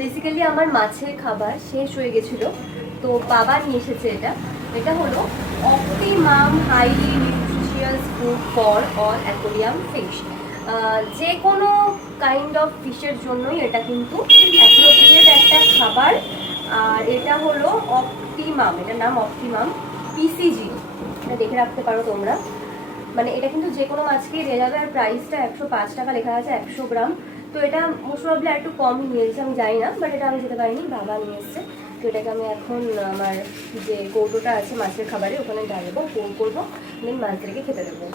Basically আমার মাছের খাবার শেষ হয়ে গেছিল, তো বাবা নিয়ে এসেছে এটা। এটা হলো optimum highly nutritious food for all aquarium fish যে কোনো কাইন্ড অফ ফিশের জন্যই এটা কিন্তু অ্যাপ্রোপ্রিয়েট একটা খাবার। আর এটা হলো অপটিমাম এটার নাম অপটিমাম পিসিজি এটা দেখে রাখতে পারো তোমরা। মানে এটা কিন্তু যে কোনো মাছকেই দেওয়া যাবে। আর প্রাইসটা একশো পাঁচ টাকা লেখা আছে, একশো গ্রাম। তো এটা মোস্ট প্রবলি একটু কম নিয়ে এসেছে আমি জানি না বাট এটা আমি যেতে পারিনি, বাবা নিয়ে এসেছে। তো এটাকে আমি এখন আমার যে কৌটোটা আছে মাছের খাবারে, ওখানে ডালবো পোল করব দেন মাছদেরকে খেতে দেবো।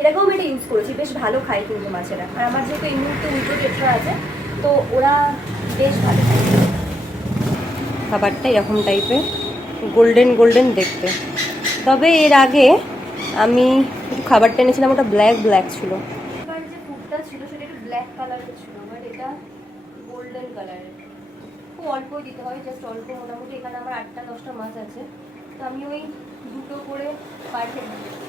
এটাকেও আমি এটা ইউজ করেছি, বেশ ভালো খাই কিন্তু মাছেরা। আর আমার যেহেতু এই মুহূর্তে উল্টো টেট্রা আছে, তো ওরা বেশ ভালো খাবারটা এরকম টাইপের গোল্ডেন গোল্ডেন দেখতে। তবে এর আগে আমি খাবারটা এনেছিলাম, ওটা ব্ল্যাক ব্ল্যাক ছিল। ছিল, সেটা একটু ব্ল্যাক কালারের ছিল বাট এটা গোল্ডেন কালারের খুব অল্প দিতে হয় জাস্ট অল্প, মোটামুটি এখানে আমার আটটা, দশটা মাছ আছে। তো আমি ওই দুটো করে হেড দিয়েছি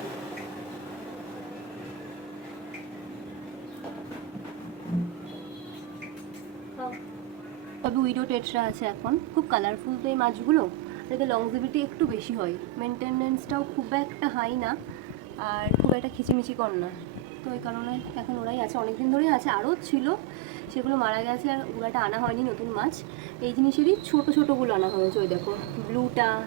তবে উইডো টেটরা আছে এখন। খুব কালারফুল তো এই মাছগুলো। এতে লংজিভিটি একটু বেশি হয়। মেনটেনেন্সটাও খুব একটা হাই না। আর খুব একটা খিচিমিচি কর না। তো ওই কারণে এখন ওরাই আছে। অনেক দিন ধরেই আছে, আরও ছিল। সেগুলো মারা গেছে আর ওগুলোটা আনা হয়নি নতুন মাছ। এই জিনিসেরই ছোট ছোটোগুলো আনা হয়েছে, ওই দেখো। ব্লুটা,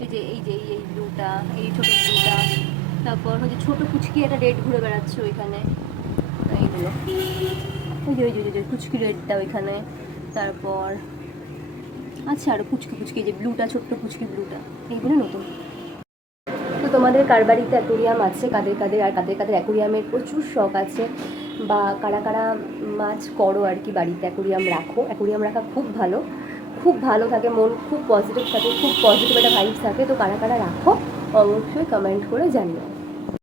এই যে এই যে, এই- ব্লুটা, এই ছোটো ব্লুটা। তারপর হচ্ছে ছোটো কুচকি, একটা রেড ঘুরে বেড়াচ্ছে ওইখানে। এইগুলো ওই যে ওই যে কুচকি রেডটা ওইখানে। তারপর আচ্ছা আর পুচকি পুচকি যে ব্লুটা, ছোট্ট পুচকি ব্লুটা। এইগুলো নতুন। তোমাদের কার বাড়িতে অ্যাকোরিয়াম আছে? কাদের কাদের আর কাদের কাদের অ্যাকোরিয়ামের প্রচুর শখ আছে? বা কারা কারা মাছ করো আর কি বাড়িতে অ্যাকোরিয়াম রাখো? অ্যাকোরিয়াম রাখা খুব ভালো। খুব ভালো থাকে, মন খুব পজিটিভ থাকে, খুব পজিটিভ একটা ভাইব থাকে। তো কারা কারা রাখো, অবশ্যই কমেন্ট করে জানিও।